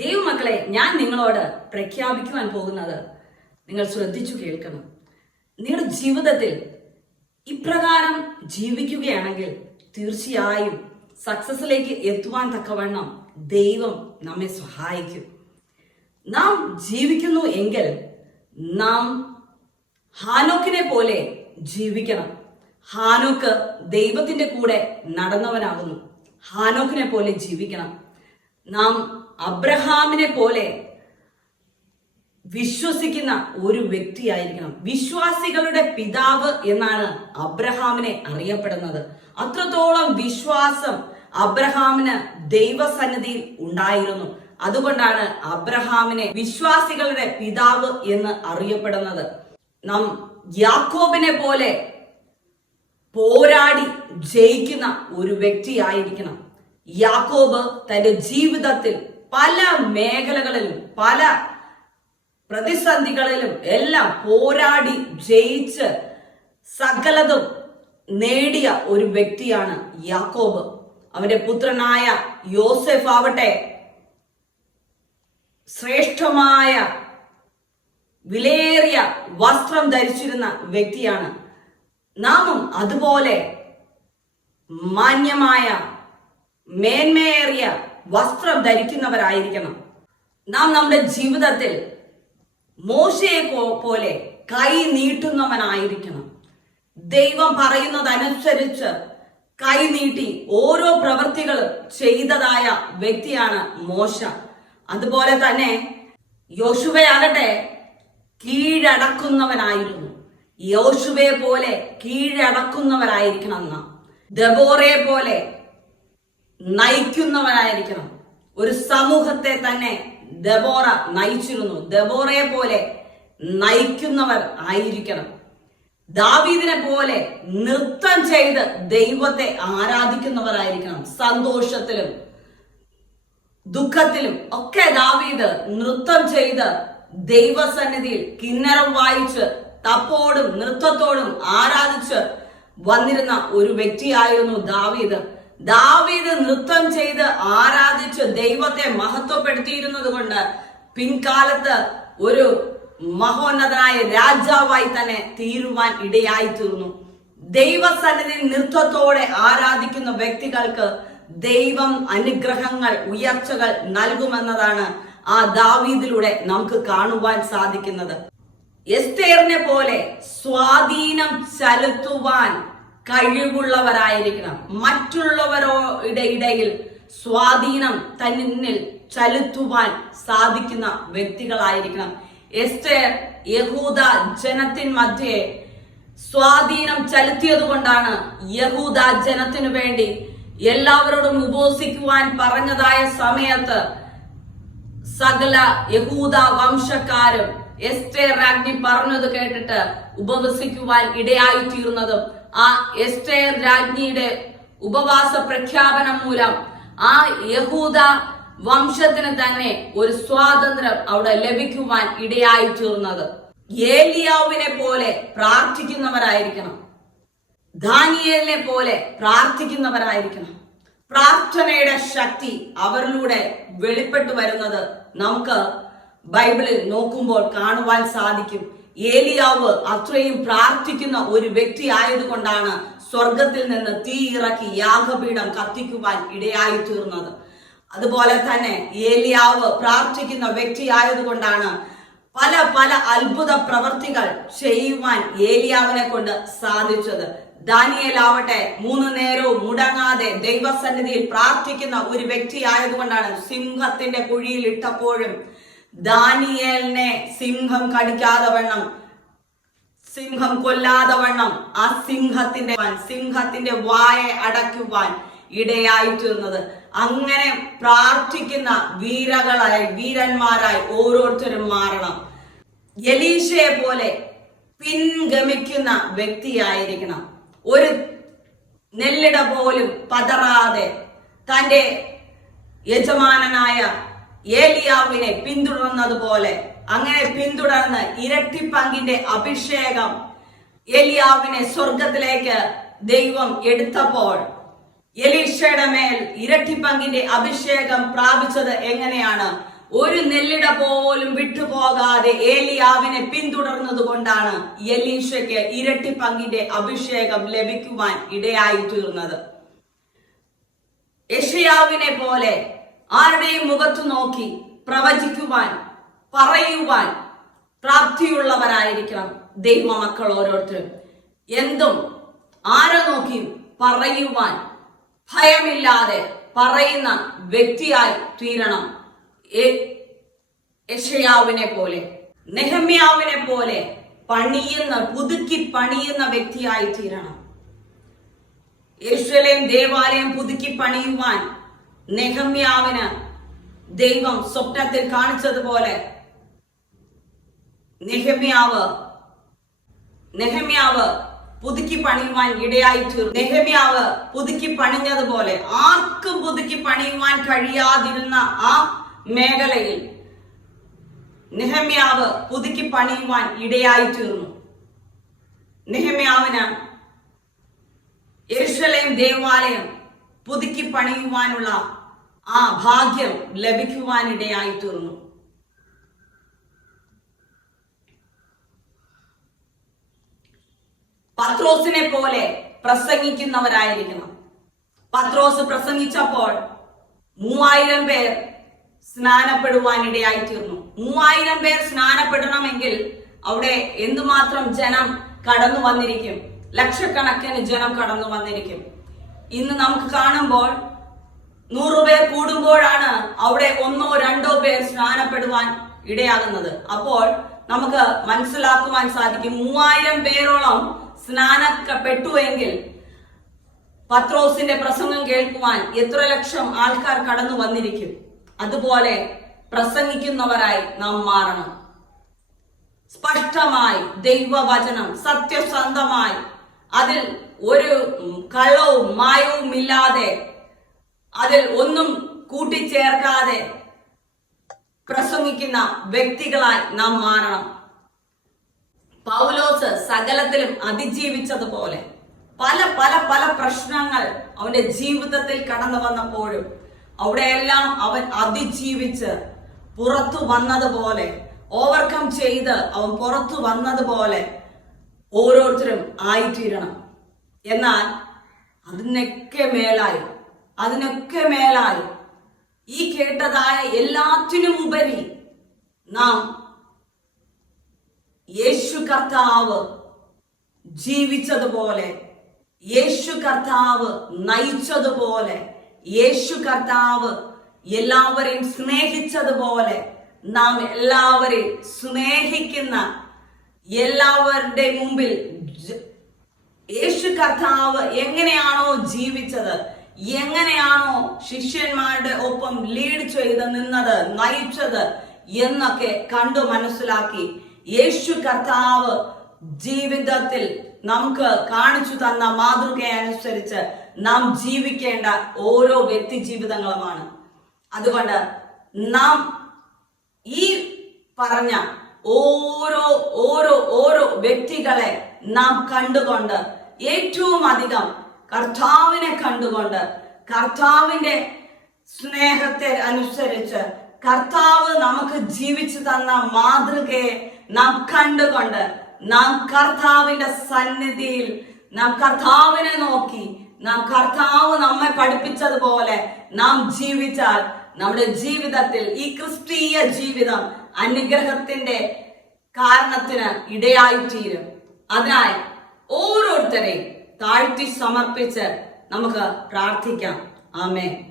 ദൈവമക്കളെ ഞാൻ നിങ്ങളോട് പ്രഖ്യാപിക്കുവാൻ പോകുന്നത് നിങ്ങൾ ശ്രദ്ധിച്ചു കേൾക്കണം. നിങ്ങളുടെ ജീവിതത്തിൽ ഇപ്രകാരം ജീവിക്കുകയാണെങ്കിൽ തീർച്ചയായും സക്സസിലേക്ക് എത്തുവാൻ തക്കവണ്ണം ദൈവം നമ്മെ സഹായിക്കും. നാം ജീവിക്കുന്നു എങ്കിൽ നാം ഹാനോക്കിനെ പോലെ ജീവിക്കണം. ഹാനോക്ക് ദൈവത്തിന്റെ കൂടെ നടന്നവനാകുന്നു. ഹാനോക്കിനെ പോലെ ജീവിക്കണം. നാം അബ്രഹാമിനെ പോലെ വിശ്വസിക്കുന്ന ഒരു വ്യക്തിയായിരിക്കണം. വിശ്വാസികളുടെ പിതാവ് എന്നാണ് അബ്രഹാമിനെ അറിയപ്പെടുന്നത്. അത്രത്തോളം വിശ്വാസം അബ്രഹാമിന് ദൈവസന്നിധിയിൽ ഉണ്ടായിരുന്നു. അതുകൊണ്ടാണ് അബ്രഹാമിനെ വിശ്വാസികളുടെ പിതാവ് എന്ന് അറിയപ്പെടുന്നത്. നാം യാക്കോബിനെ പോലെ പോരാടി ജയിക്കുന്ന ഒരു വ്യക്തിയായിരിക്കണം. യാക്കോബ് തന്റെ ജീവിതത്തിൽ പല മേഖലകളിലും പല പ്രതിസന്ധികളിലും എല്ലാം പോരാടി ജയിച്ച് സകലതും നേടിയ ഒരു വ്യക്തിയാണ് യാക്കോബ്. അവന്റെ പുത്രനായ യോസെഫ് ആവട്ടെ. ശ്രേഷ്ഠമായ വിലയേറിയ വസ്ത്രം ധരിച്ചിരുന്ന വ്യക്തിയാണ്. നാമും അതുപോലെ മാന്യമായ മേന്മയേറിയ വസ്ത്രം ധരിക്കുന്നവരായിരിക്കണം. നാം നമ്മുടെ ജീവിതത്തിൽ മോശയെ പോലെ കൈ നീട്ടുന്നവനായിരിക്കണം. ദൈവം പറയുന്നതനുസരിച്ച് കൈ നീട്ടി ഓരോ പ്രവൃത്തികളും ചെയ്തതായ വ്യക്തിയാണ് മോശ. അതുപോലെ തന്നെ യോശുവയാകട്ടെ കീഴടക്കുന്നവനായിരുന്നു. യോശുവയെ പോലെ കീഴടക്കുന്നവരായിരിക്കണം നാം. ദബോറെ പോലെ നയിക്കുന്നവരായിരിക്കണം ഒരു സമൂഹത്തെ തന്നെ ദബോറ നയിച്ചിരുന്നു. ദബോറയെ പോലെ നയിക്കുന്നവർ ആയിരിക്കണം. ദാവീദിനെ പോലെ നൃത്തം ചെയ്ത് ദൈവത്തെ ആരാധിക്കുന്നവരായിരിക്കണം. സന്തോഷത്തിലും ദുഃഖത്തിലും ഒക്കെ ദാവീദ് നൃത്തം ചെയ്ത് ദൈവസന്നിധിയിൽ കിന്നരം വായിച്ച് തപ്പോടും നൃത്തത്തോടും ആരാധിച്ച് വന്നിരുന്ന ഒരു വ്യക്തിയായിരുന്നു ദാവീദ്. ദാവീദ് നൃത്തം ചെയ്ത് ആരാധിച്ച് ദൈവത്തെ മഹത്വപ്പെടുത്തിയിരുന്നത് കൊണ്ട് പിൻകാലത്ത് ഒരു മഹോന്നതനായ രാജാവായി തന്നെ തീരുവാൻ ഇടയായി തീർന്നു ദൈവസന്നിധി നൃത്തത്തോടെ ആരാധിക്കുന്ന വ്യക്തികൾക്ക് ദൈവം അനുഗ്രഹങ്ങൾ ഉയർച്ചകൾ നൽകുമെന്നതാണ് ആ ദാവീദിലൂടെ നമുക്ക് കാണുവാൻ സാധിക്കുന്നത്. എസ്തേറിനെ പോലെ സ്വാധീനം ചെലുത്തുവാൻ കഴിവുള്ളവരായിരിക്കണം. മറ്റുള്ളവരോ ഇടയിൽ സ്വാധീനം തന്നിൽ ചലുത്തുവാൻ സാധിക്കുന്ന വ്യക്തികളായിരിക്കണം. എസ്റ്റേർ യഹൂദ ജനത്തിൻ മധ്യേ സ്വാധീനം ചെലുത്തിയത് കൊണ്ടാണ് യഹൂദ ജനത്തിനു വേണ്ടി എല്ലാവരോടും ഉപസിക്കുവാൻ പറഞ്ഞതായ സമയത്ത് സകല യഹൂദ വംശക്കാരും എസ്റ്റേർ രാജ്ഞി പറഞ്ഞത് കേട്ടിട്ട് ഉപവസിക്കുവാൻ ഇടയായി തീർന്നതും ആ എസ്റ്റേർ രാജ്ഞിയുടെ ഉപവാസ പ്രഖ്യാപനം മൂലം ആ യഹൂദ വംശത്തിന് തന്നെ ഒരു സ്വാതന്ത്ര്യം അവിടെ ലഭിക്കുവാൻ ഇടയായി തീർന്നത്. ഏലിയാവിനെ പോലെ പ്രാർത്ഥിക്കുന്നവരായിരിക്കണം. ദാനിയലിനെ പോലെ പ്രാർത്ഥിക്കുന്നവരായിരിക്കണം. പ്രാർത്ഥനയുടെ ശക്തി അവരിലൂടെ വെളിപ്പെട്ടു വരുന്നത് നമുക്ക് ബൈബിളിൽ നോക്കുമ്പോൾ കാണുവാൻ സാധിക്കും. ഏലിയാവ് അത്രയും പ്രാർത്ഥിക്കുന്ന ഒരു വ്യക്തി ആയതുകൊണ്ടാണ് സ്വർഗത്തിൽ നിന്ന് തീ ഇറക്കി യാഗപീഠം കത്തിക്കുവാൻ ഇടയായി തീർന്നത് അതുപോലെ തന്നെ ഏലിയാവ് പ്രാർത്ഥിക്കുന്ന വ്യക്തി ആയതുകൊണ്ടാണ് പല പല അത്ഭുത പ്രവർത്തികൾ ചെയ്യുവാൻ ഏലിയാവിനെ കൊണ്ട് സാധിച്ചത്. ദാനിയലാവട്ടെ മൂന്ന് നേരവും മുടങ്ങാതെ ദൈവസന്നിധിയിൽ പ്രാർത്ഥിക്കുന്ന ഒരു വ്യക്തി ആയതുകൊണ്ടാണ് സിംഹത്തിന്റെ കുഴിയിൽ ഇട്ടപ്പോഴും ദാനിയേലിനെ സിംഹം കടിക്കാതെ വണ്ണം. സിംഹം കൊല്ലാതെ വണ്ണം. ആ സിംഹത്തിന്റെ സിംഹത്തിന്റെ വായ അടയ്ക്കുവാൻ ഇടയായി തീർന്നത് അങ്ങനെ പ്രാർത്ഥിക്കുന്ന വീരകളായി വീരന്മാരായി ഓരോരുത്തരും മാറണം. എലീശയെ പോലെ പിൻഗമിക്കുന്ന വ്യക്തിയായിരിക്കണം. ഒരു നെല്ലിട പോലും പതറാതെ തന്റെ യജമാനനായ ഏലിയാവിനെ പിന്തുടർന്നതുപോലെ അങ്ങനെ പിന്തുടർന്ന് ഇരട്ടി പങ്കിന്റെ അഭിഷേകം എലിയാവിനെ സ്വർഗത്തിലേക്ക് ദൈവം എടുത്തപ്പോൾ എലീഷയുടെ മേൽ ഇരട്ടി പങ്കിന്റെ അഭിഷേകം പ്രാപിച്ചത് എങ്ങനെയാണ്? ഒരു നെല്ലിട പോലും വിട്ടുപോകാതെ ഏലിയാവിനെ പിന്തുടർന്നത് കൊണ്ടാണ് എലീഷയ്ക്ക് ഇരട്ടി പങ്കിന്റെ അഭിഷേകം ലഭിക്കുവാൻ ഇടയായി തീർന്നത്. യഷയാവിനെ പോലെ ആരുടെയും മുഖത്തു നോക്കി പ്രവചിക്കുവാൻ പറയുവാൻ പ്രാപ്തിയുള്ളവരായിരിക്കണം ദൈവമക്കൾ ഓരോരുത്തരും. എന്തും ആരെ നോക്കിയും പറയുവാൻ ഭയമില്ലാതെ പറയുന്ന വ്യക്തിയായി തീരണം. യഷയാവിനെ പോലെ നെഹമ്യാവിനെ പോലെ പണിയുന്ന പുതുക്കി പണിയുന്ന വ്യക്തിയായി തീരണം. യെരുശലേം ദേവാലയം പുതുക്കി പണിയുവാൻ നെഹമ്യാവിന് ദൈവം സ്വപ്നത്തിൽ കാണിച്ചതുപോലെ നെഹമ്യാവ് നെഹമ്യാവ് പുതുക്കി പണിയുവാൻ ഇടയായി തീർന്നു. നെഹമ്യാവ് പുതുക്കി പണിഞ്ഞതുപോലെ ആർക്കും പുതുക്കി പണിയുവാൻ കഴിയാതിരുന്ന ആ മേഖലയിൽ നെഹമ്യാവ് പുതുക്കി പണിയുവാൻ ഇടയായി തീർന്നു. നെഹമ്യാവിന് യെരുശലേം ദേവാലയം പുതുക്കി പണിയുവാനുള്ള ആ ഭാഗ്യം ലഭിക്കുവാനിടയായി തീർന്നു പത്രോസിനെ പോലെ പ്രസംഗിക്കുന്നവരായിരിക്കണം. പത്രോസ് പ്രസംഗിച്ചപ്പോൾ മൂവായിരം പേർ സ്നാനപ്പെടുവാനിടയായി തീർന്നു മൂവായിരം പേർ സ്നാനപ്പെടണമെങ്കിൽ അവിടെ എന്തുമാത്രം ജനം കടന്നു വന്നിരിക്കും ലക്ഷക്കണക്കിന് ജനം കടന്നു വന്നിരിക്കും ഇന്ന് നമുക്ക് കാണുമ്പോൾ നൂറുപേർ കൂടുമ്പോഴാണ് അവിടെ ഒന്നോ രണ്ടോ പേർ സ്നാനപ്പെടുവാൻ ഇടയാകുന്നത്. അപ്പോൾ നമുക്ക് മനസ്സിലാക്കുവാൻ സാധിക്കും മൂവായിരം പേരോളം സ്നാനപ്പെട്ടു എങ്കിൽ പത്രോസിന്റെ പ്രസംഗം കേൾക്കുവാൻ എത്ര ലക്ഷം ആൾക്കാർ കടന്നു വന്നിരിക്കും. അതുപോലെ പ്രസംഗിക്കുന്നവരായി നാം മാറണം. സ്പഷ്ടമായി ദൈവവചനം സത്യസന്ധമായി അതിൽ ഒരു കള്ളവും മായവും ഇല്ലാതെ അതിൽ ഒന്നും കൂട്ടിച്ചേർക്കാതെ പ്രസംഗിക്കുന്ന വ്യക്തികളായി നാം മാറണം. പൗലോസ് സകലത്തിലും അതിജീവിച്ചതുപോലെ പല പല പല പ്രശ്നങ്ങൾ അവന്റെ ജീവിതത്തിൽ കടന്നു വന്നപ്പോഴും അവിടെയെല്ലാം അവൻ അതിജീവിച്ച് പുറത്തു വന്നതുപോലെ ഓവർകം ചെയ്ത് അവൻ പുറത്തു വന്നതുപോലെ ഓരോരുത്തരും ആയിത്തീരണം. എന്നാൽ അതിനൊക്കെ മേലായി അതിനൊക്കെ മേലായി. ഈ കേട്ടതായ എല്ലാത്തിനും ഉപരി നാം യേശു കർത്താവ് ജീവിച്ചതുപോലെ യേശു കർത്താവ് നയിച്ചതുപോലെ യേശു കർത്താവ് എല്ലാവരെയും സ്നേഹിച്ചതുപോലെ നാം എല്ലാവരെയും സ്നേഹിക്കുന്ന എല്ലാവരുടെ മുമ്പിൽ യേശു കർത്താവ് എങ്ങനെയാണോ ജീവിച്ചത് എങ്ങനെയാണോ ശിഷ്യന്മാരുടെ ഒപ്പം ലീഡ് ചെയ്ത് നിന്നത് നയിച്ചത് എന്നൊക്കെ കണ്ടു മനസ്സിലാക്കി യേശു കർത്താവ് ജീവിതത്തിൽ നമുക്ക് കാണിച്ചു തന്ന മാതൃകയനുസരിച്ച് നാം ജീവിക്കേണ്ട ഓരോ വ്യക്തി ജീവിതങ്ങളുമാണ്. അതുകൊണ്ട് നാം ഈ പറഞ്ഞ ഓരോ ഓരോ ഓരോ വ്യക്തികളെ നാം കണ്ടുകൊണ്ട് ഏറ്റവും അധികം കർത്താവിനെ കണ്ടുകൊണ്ട് കർത്താവിന്റെ സ്നേഹത്തെ അനുസരിച്ച് കർത്താവ് നമുക്ക് ജീവിച്ചു തന്ന മാതൃകയെ നാം കണ്ടുകൊണ്ട് നാം കർത്താവിന്റെ സന്നിധിയിൽ നാം കർത്താവിനെ നോക്കി നാം കർത്താവ് നമ്മെ പഠിപ്പിച്ചതുപോലെ നാം ജീവിച്ചാൽ നമ്മുടെ ജീവിതത്തിൽ ഈ ക്രിസ്തീയ ജീവിതം അനുഗ്രഹത്തിന്റെ കാരണത്തിന് ഇടയായിത്തീരും. അതിനായി ഓരോരുത്തരെയും താഴ്ത്തി സമർപ്പിച്ച് നമുക്ക് പ്രാർത്ഥിക്കാം. ആമേ